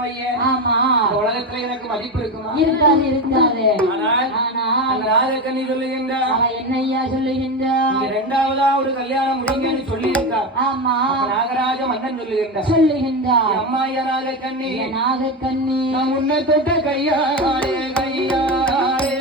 ஆமா உலகத்துல எனக்கு மதிப்பு இருக்குமா? இருக்காது இருக்காது. ஆனால் ராஜகண்ணி சொல்லுகின்றார். அவ என்னையா சொல்லுகின்றார்? இரண்டாவதா ஒரு கல்யாணம் முடிங்கன்னு சொல்லி இருக்கா. ஆமா நாகராஜ மன்னன் சொல்லுகின்றார். அம்மா ஐயா நாகக்கண்ணி நாகக்கண்ணி நான் உன்னை தொட்ட கையாளே கையாளே